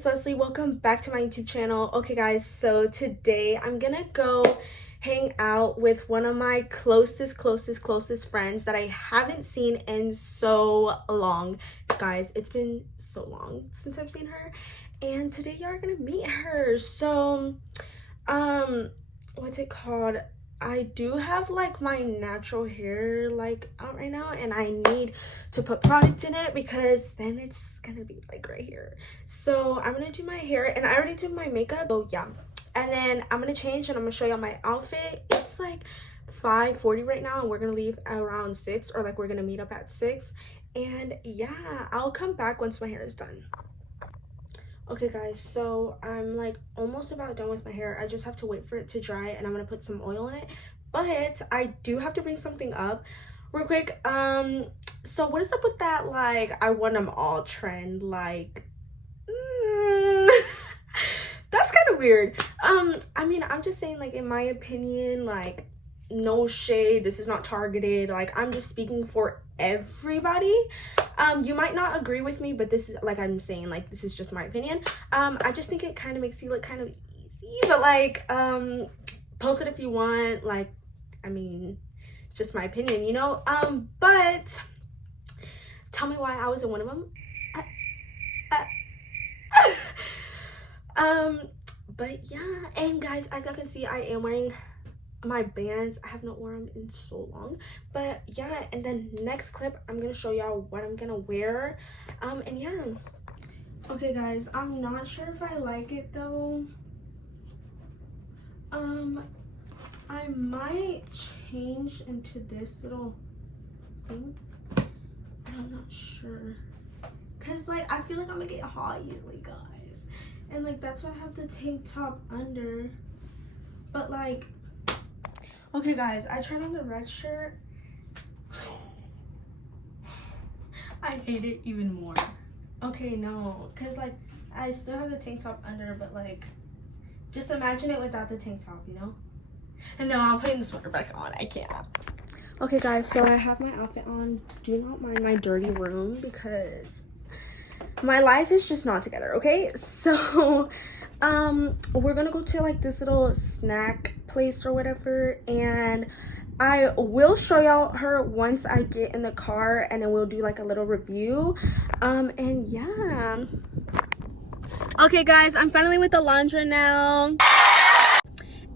it's Leslie. Welcome back to my YouTube channel. Okay guys, so today I'm gonna go hang out with one of my closest friends that I haven't seen in so long. Guys, it's been so long since I've seen her, and today y'all are gonna meet her. So what's it called, I do have like my natural hair like out right now, and I need to put product in it because then it's gonna be like right here. So I'm gonna do my hair, and I already did my makeup, so yeah. And then I'm gonna change and I'm gonna show y'all my outfit. It's like 5:40 right now, and we're gonna leave around 6, or like we're gonna meet up at 6. And yeah, I'll come back once my hair is done. Okay guys, so I'm like almost about done with my hair. I just have to wait for it to dry, and I'm gonna put some oil in it. But I do have to bring something up real quick. So what is up with that like I want them all trend? Like that's kind of weird. I mean, I'm just saying, like, in my opinion, like, no shade, this is not targeted, like, I'm just speaking for everybody. You might not agree with me, but this is, like I'm saying, like, this is just my opinion. I just think it kind of makes you look kind of easy, but like, post it if you want. Like, I mean, just my opinion, you know. But tell me why I was in one of them. But yeah, and guys, as y'all can see, I am wearing my bands. I have not worn them in so long. But yeah, and then next clip I'm gonna show y'all what I'm gonna wear. And yeah, okay guys, I'm not sure if I like it though. I might change into this little thing, but I'm not sure, cause like I feel like I'm gonna get hot easily, guys. And like that's why I have the tank top under. But like, okay guys, I tried on the red shirt. I hate it even more. Okay, no, because like I still have the tank top under, but like just imagine it without the tank top, you know. And no, I'm putting the sweater back on. I can't. Okay guys, so I have my outfit on. Do not mind my dirty room because my life is just not together. Okay, so we're gonna go to like this little snack place or whatever, and I will show y'all her once I get in the car, and then we'll do like a little review. And yeah, okay guys, I'm finally with Alondra now,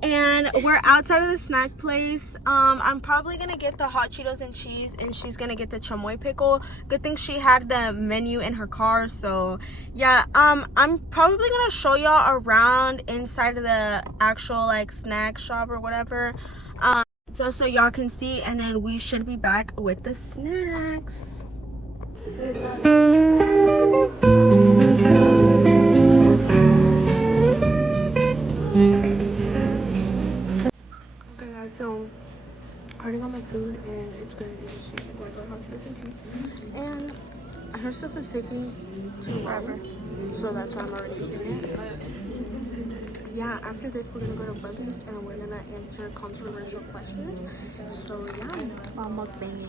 and we're outside of the snack place. I'm probably gonna get the hot Cheetos and cheese, and she's gonna get the chamoy pickle. Good thing she had the menu in her car. So yeah, I'm probably gonna show y'all around inside of the actual like snack shop or whatever, just so y'all can see, and then we should be back with the snacks. Okay guys, so I already got my food, and it's gonna be just and her stuff is taking forever, so that's why I'm already eating it. But yeah, after this we're gonna go to Buggies, and we're gonna answer controversial questions. So yeah, while mukbanging.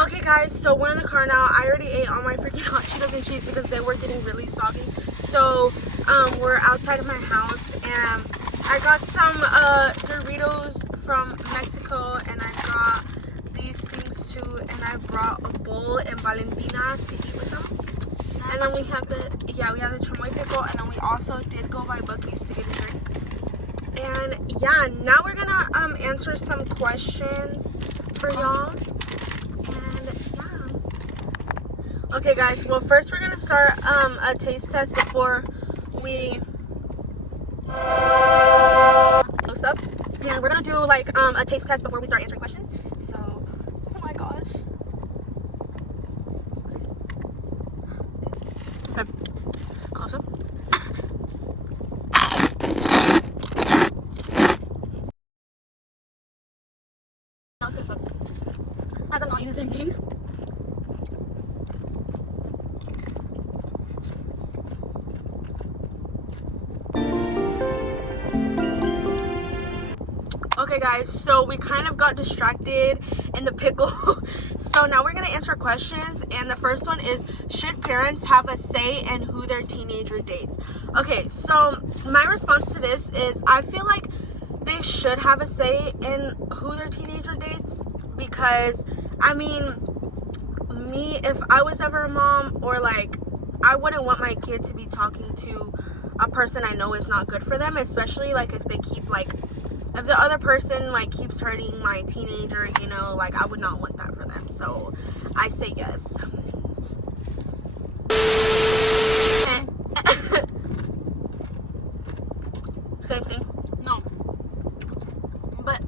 Okay guys, so we're in the car now. I already ate all my freaking hot Cheetos and cheese because they were getting really soggy. So we're outside of my house, and I got some Doritos from Mexico, and I got these things too, and I brought a bowl in Valentina to eat with them. And then we have the chamoy pickle, and then we also did go by Buc-ee's to get a drink. And yeah, now we're gonna answer some questions for y'all. And yeah. Okay guys, well first we're gonna start a taste test before we close up. And we're gonna do like a taste test before we start answering questions. So, oh my gosh. Okay, close up. Not close up, as I'm not eating the same thing. Okay Okay guys, so we kind of got distracted in the pickle. So now we're gonna answer questions, and the first one is, should parents have a say in who their teenager dates? Okay, so my response to this is, I feel like they should have a say in who their teenager dates, because I mean, me, if I was ever a mom, or like, I wouldn't want my kid to be talking to a person I know is not good for them, especially like if they keep like, if the other person like keeps hurting my teenager, you know, like I would not want that for them. So I say yes. Same thing. No. But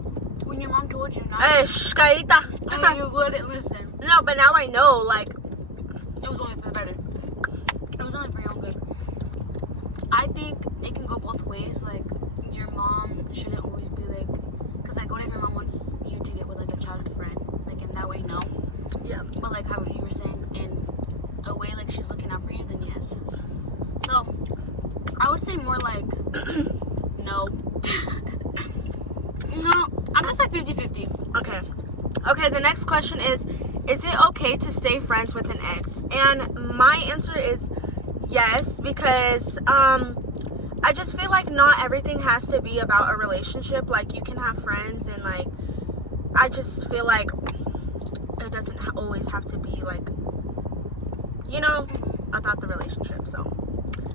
when your mom told you not to, you wouldn't listen. No, but now I know, like, It was only for the better. It was only for your own good. I think it can go both ways. Like, your mom shouldn't always be like, because like, what if your mom wants you to get with like a childhood friend? Like, in that way, no. yeah. But like how you were saying, in a way like she's looking out for you, then yes. So I would say more like no. No, I'm just like 50-50. Okay. Okay, the next question is it okay to stay friends with an ex? And my answer is yes, because I just feel like not everything has to be about a relationship. Like, you can have friends, and like, I just feel like it doesn't always have to be like, you know, about the relationship. So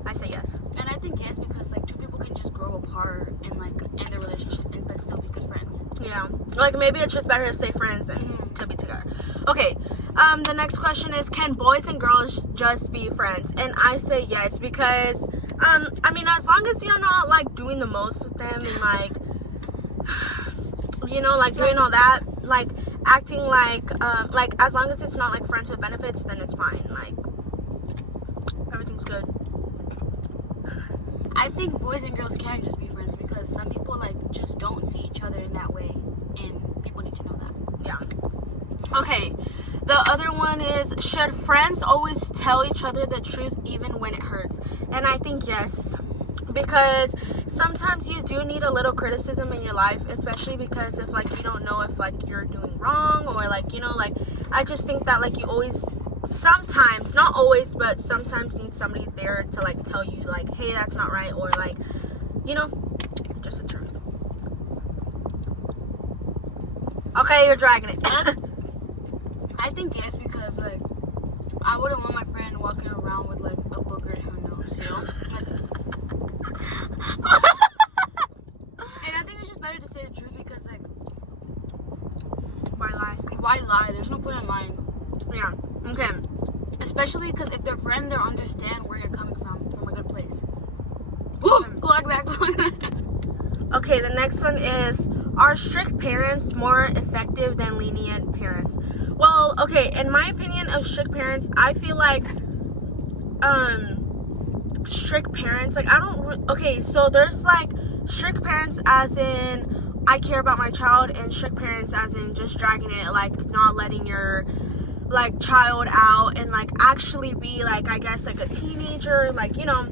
I say yes. And I think yes, because like two people can just grow apart and like end their relationship and but still be good friends. Yeah, like maybe it's just better to stay friends than to be together. Okay, the next question is, can boys and girls just be friends? And I say yes, because I mean, as long as you're not like doing the most with them, and like, you know, like doing all that, like acting like as long as it's not like friends with benefits, then it's fine. Like, everything's good. I think boys and girls can just be friends, because some people like just don't see each other in that way, and people need to know that. Yeah. Okay, the other one is, should friends always tell each other the truth even when it hurts? And I think yes, because sometimes you do need a little criticism in your life, especially because if like you don't know if like you're doing wrong, or like, you know, like, I just think that like you always, sometimes, not always, but sometimes need somebody there to like tell you like, hey, that's not right, or like, you know, just the truth. Okay, you're dragging it. I think yes, because like I wouldn't want my friend walking around with like a booger in her nose, you know? Like, and I think it's just better to say the truth, because like, Why lie? why lie? There's no point in lying. Yeah. Okay. Especially because if they're friend, they'll understand where you're coming from a good place. Woo! Clock that, clock that. Okay, the next one is, are strict parents more effective than lenient parents? Well, okay, in my opinion of strict parents, I feel like strict parents, like, I don't, okay, so there's like strict parents as in I care about my child, and strict parents as in just dragging it, like not letting your like child out and like actually be like, I guess, like a teenager, like, you know.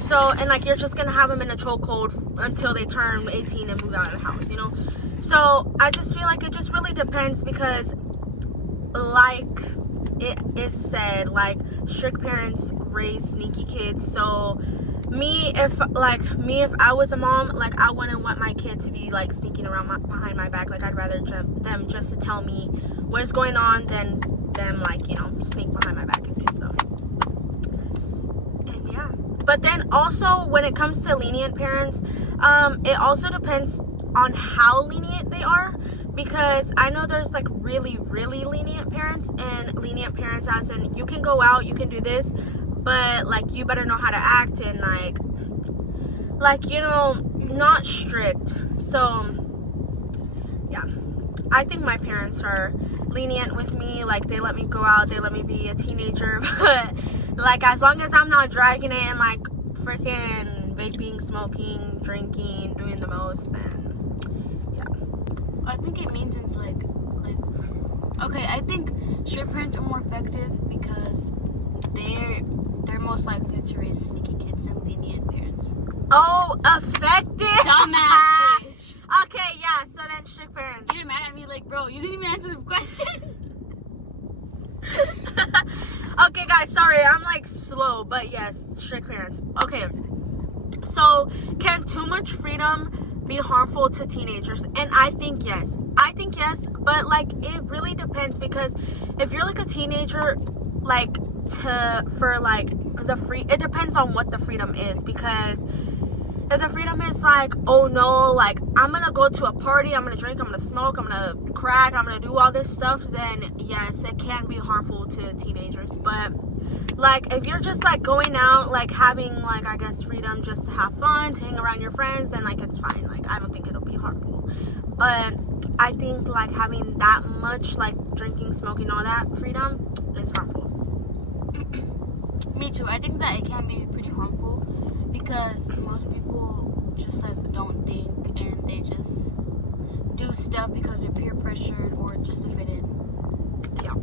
So, and like you're just gonna have them in a chokehold until they turn 18 and move out of the house, you know. So I just feel like it just really depends, because like it is said, like, strict parents raise sneaky kids. So if I was a mom, like, I wouldn't want my kid to be like sneaking around behind my back. Like, I'd rather them just to tell me what is going on than them, like, you know, sneak behind my back and do stuff. And yeah, but then also when it comes to lenient parents, it also depends on how lenient they are, because I know there's like really, really lenient parents, and lenient parents as in you can go out, you can do this, but like you better know how to act, and like, you know, not strict. So yeah, I think my parents are lenient with me. Like, they let me go out, they let me be a teenager, but like as long as I'm not dragging it and like freaking vaping, smoking, drinking, doing the most, then I think it means it's like okay, I think strict parents are more effective because they're most likely to raise sneaky kids than lenient parents. Oh, effective? Dumbass bitch. Okay, yeah, so then Like, bro, you didn't even answer the question. Okay, guys, sorry, I'm like slow, but yes, strict parents. Okay, so can too much freedom be harmful to teenagers? And I think yes, but like it really depends, because if you're like a teenager, like for like it depends on what the freedom is, because if the freedom is like, oh no, like I'm gonna go to a party, I'm gonna drink, I'm gonna smoke, I'm gonna crack, I'm gonna do all this stuff, then yes, it can be harmful to teenagers. But like if you're just like going out, like having like, I guess, freedom just to have fun, to hang around your friends, then like it's fine. Like I don't think it'll be harmful. But I think like having that much like drinking, smoking, all that freedom is harmful. Me too. I think that it can be pretty harmful, because most people just like don't think, and they just do stuff because they're peer pressured or just to fit in. Yeah.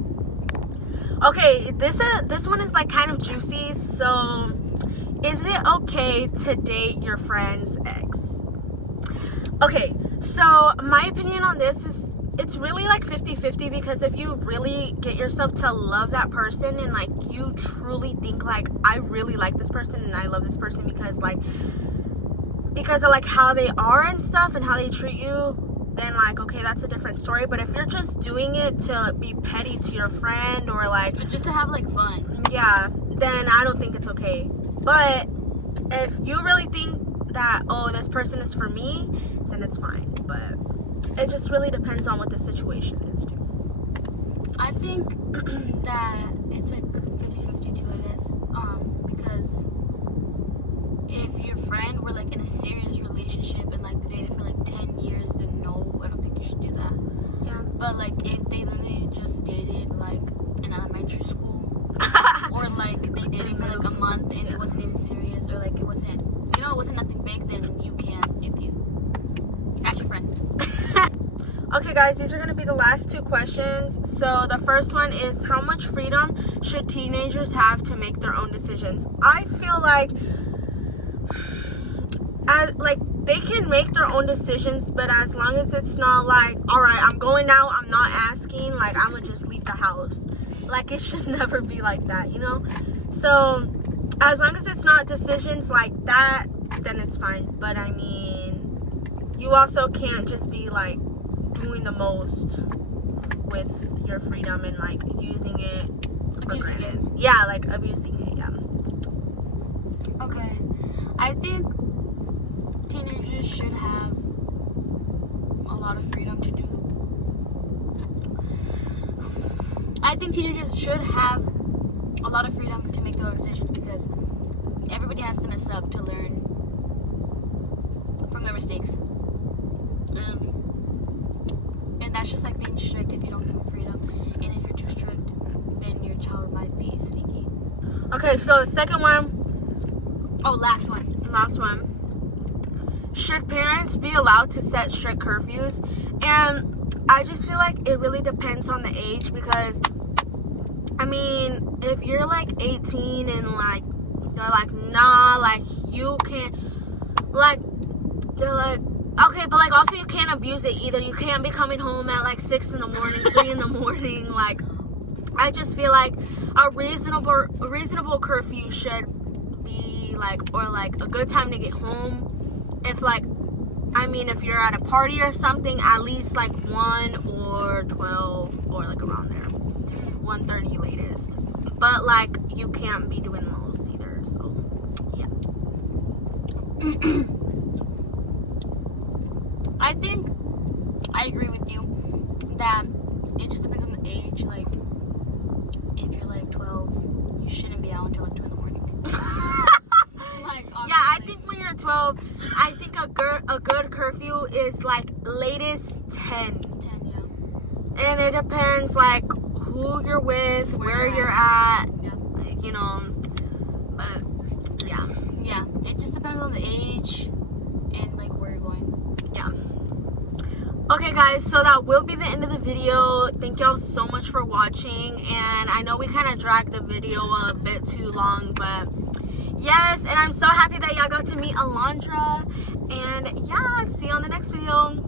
Okay, this one is like kind of juicy. So, is it okay to date your friend's ex? Okay, so my opinion on this is it's really like 50-50, because if you really get yourself to love that person, and like you truly think like, I really like this person and I love this person because of like how they are and stuff and how they treat you, then like, okay, that's a different story. But if you're just doing it to be petty to your friend, or like just to have like fun, yeah, then I don't think it's okay. But if you really think that, oh, this person is for me, then it's fine. But it just really depends on what the situation is too. I think that it's like 50-50 too, I guess. Because if your friend were like in a serious relationship and like dated for like 10 years, then no, I don't think you should do that. Yeah. But like if they literally just dated like in elementary school, or like they dated for like a month and it wasn't even serious, or like it wasn't nothing big, then you can, if you ask your friend. Okay, guys, these are going to be the last two questions. So the first one is, how much freedom should teenagers have to make their own decisions? I feel like they can make their own decisions, but as long as it's not like, all right, I'm going out, I'm not asking, like I'm gonna just leave the house. Like it should never be like that, you know? So as long as it's not decisions like that, then it's fine. But I mean, you also can't just be like doing the most with your freedom and like using it for granted. Yeah, like abusing it. Yeah. Okay, I think teenagers should have a lot of freedom to do. I think teenagers should have a lot of freedom to make their own decisions, because everybody has to mess up to learn from their mistakes. And that's just like being strict if you don't give them freedom. And if you're too strict, then your child might be sneaky. Okay, so the second one. Oh, last one. Should parents be allowed to set strict curfews? And I just feel like it really depends on the age, because I mean, if you're like 18 and like they're like, nah, like you can't, like they're like, okay, but like also you can't abuse it either. You can't be coming home at like 6 in the morning, 3 in the morning. Like I just feel like a reasonable curfew should be like, or like a good time to get home. If like, I mean, if you're at a party or something, at least like 1 or 12 or like around there, 1:30 latest. But like you can't be doing the most either. So yeah. I think I agree with you that it just depends on the age. Like if you're like 12, you shouldn't be out until like 2 in the morning. Like, yeah, I think when you're 12, I think a good curfew is like latest 10. 10, yeah. And it depends like who you're with, where you're at, yeah. You know. But yeah. Yeah, it just depends on the age and like where you're going. Yeah. Okay, guys, so that will be the end of the video. Thank y'all so much for watching, and I know we kind of dragged the video a bit too long, but yes, and I'm so happy that y'all got to meet Alondra, and yeah, see you on the next video.